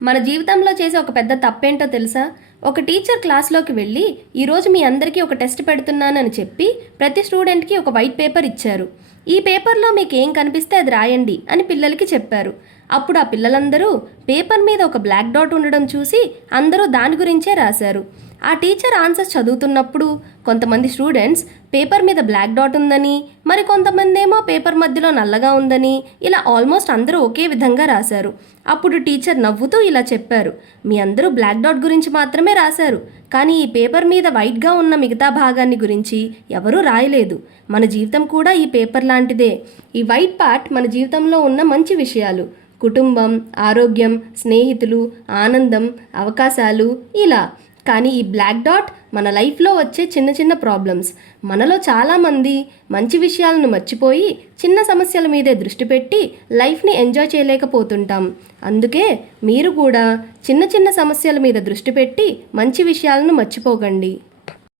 మన జీవితంలో చేసే ఒక పెద్ద తప్పేంటో తెలుసా? ఒక టీచర్ క్లాస్లోకి వెళ్ళి ఈరోజు మీ అందరికీ ఒక టెస్ట్ పెడుతున్నానని చెప్పి ప్రతి స్టూడెంట్కి ఒక వైట్ పేపర్ ఇచ్చారు. ఈ పేపర్లో మీకు ఏం కనిపిస్తే అది రాయండి అని పిల్లలకి చెప్పారు. అప్పుడు ఆ పిల్లలందరూ పేపర్ మీద ఒక బ్లాక్ డాట్ ఉండడం చూసి అందరూ దాని గురించే రాశారు. ఆ టీచర్ ఆన్సర్స్ చదువుతున్నప్పుడు కొంతమంది స్టూడెంట్స్ పేపర్ మీద బ్లాక్ డాట్ ఉందని, మరి కొంతమంది ఏమో పేపర్ మధ్యలో నల్లగా ఉందని, ఇలా ఆల్మోస్ట్ అందరూ ఒకే విధంగా రాశారు. అప్పుడు టీచర్ నవ్వుతూ ఇలా చెప్పారు, మీ అందరూ బ్లాక్ డాట్ గురించి మాత్రమే రాశారు, కానీ ఈ పేపర్ మీద వైట్గా ఉన్న మిగతా భాగాన్ని గురించి ఎవరూ రాయలేదు. మన జీవితం కూడా ఈ పేపర్ లాంటిదే. ఈ వైట్ పార్ట్ మన జీవితంలో ఉన్న మంచి విషయాలు, కుటుంబం, ఆరోగ్యం, స్నేహితులు, ఆనందం, అవకాశాలు, ఇలా. కానీ ఈ బ్లాక్ డాట్ మన లైఫ్లో వచ్చే చిన్న చిన్న ప్రాబ్లమ్స్. మనలో చాలామంది మంచి విషయాలను మర్చిపోయి చిన్న సమస్యల మీదే దృష్టి పెట్టి లైఫ్ని ఎంజాయ్ చేయలేకపోతుంటాం. అందుకే మీరు కూడా చిన్న చిన్న సమస్యల మీద దృష్టి పెట్టి మంచి విషయాలను మర్చిపోకండి.